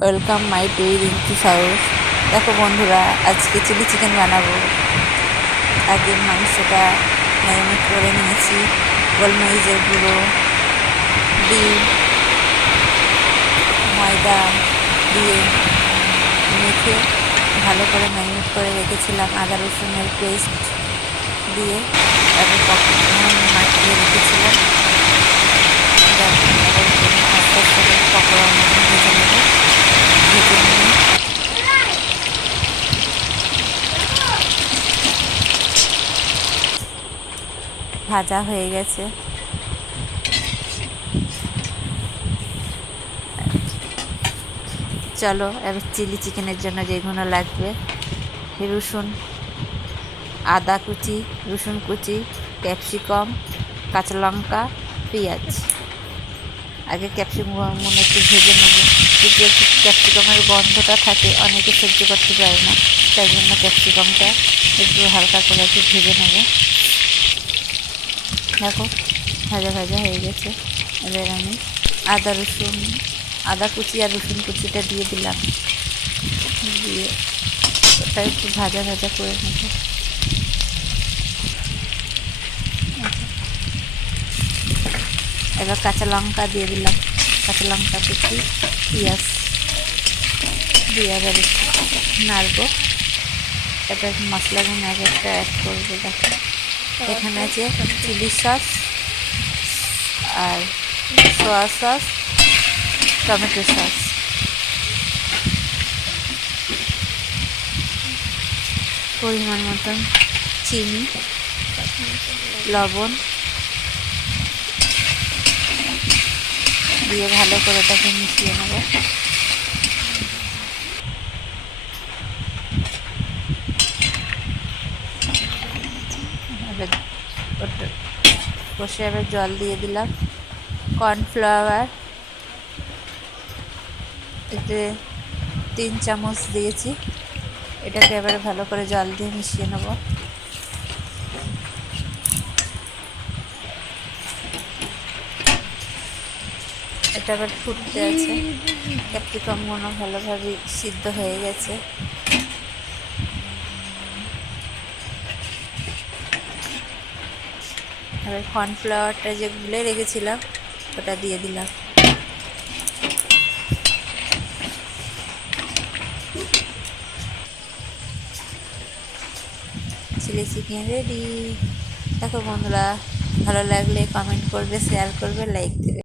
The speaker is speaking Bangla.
Welcome my to Rinki's house. দেখো বন্ধুরা, আজকে চিলি চিকেন বানাবো। আগে মাংসটা ম্যারিনেট করে নিয়েছি, গোলমরিচের গুঁড়ো, ডিম, ময়দা দিয়ে মেখে ভালো করে ম্যারিনেট করে রেখেছিলাম। আদা রসুনের পেস্ট দিয়ে তারপর মাখিয়ে রেখেছিলাম। আস্তে আস্তে করে পকোড়ার মতন ভেজে নেব। ভেজে নিয়ে ভাজা হয়ে গেছে। চলো এবার চিলি চিকেনের জন্য যেগুলো লাগবে: রসুন, আদা কুচি, রসুন কুচি, ক্যাপসিকাম, কাঁচা লঙ্কা, পেঁয়াজ। আগে ক্যাপসিকাম একটু ভেজে নেবো, যদি একটু ক্যাপসিকামের গন্ধটা থাকে অনেকে সহ্য করতে পারে না, তাই জন্য ক্যাপসিকামটা একটু হালকা করে একটু ভেজে নেবো। দেখো ভাজা ভাজা হয়ে গেছে। এবার আমি আদা কুচি আর রসুন কুচিটা দিয়ে দিলাম, দিয়ে ওটা একটু ভাজা ভাজা করে নেব। এবার কাঁচা লঙ্কা দিয়ে দিলাম, কাঁচা লঙ্কা কুচি, পেঁয়াজ দিয়ে এবার একটু নাড়বো। এবার মশলাগুলো এক একটা অ্যাড করবো। দেখো এখানে আছে চিলি সস আর সোয়া সস, টমেটো সস, পরিমাণ মতন চিনি, লবণ দিয়ে ভালো করে তাকে মিশিয়ে নেব। এবার বসে এবার জল দিয়ে দিলাম। কর্নফ্লাওয়ার এতে 3 চামচ দিয়েছি। এটাকে এবার ভালো করে জল দিয়ে মিশিয়ে নেব। এটা আবার ফুটতে আছে। ক্যাপসিকামগুলো ভালোভাবে সিদ্ধ হয়ে গেছে। এবার কর্নফ্লাওয়ারটা যে গুলে রেখেছিলাম ওটা দিয়ে দিলাম। Chilli chicken ready. দেখো বন্ধুরা, ভালো লাগলে কমেন্ট করবে, শেয়ার করবে, লাইক দেবে।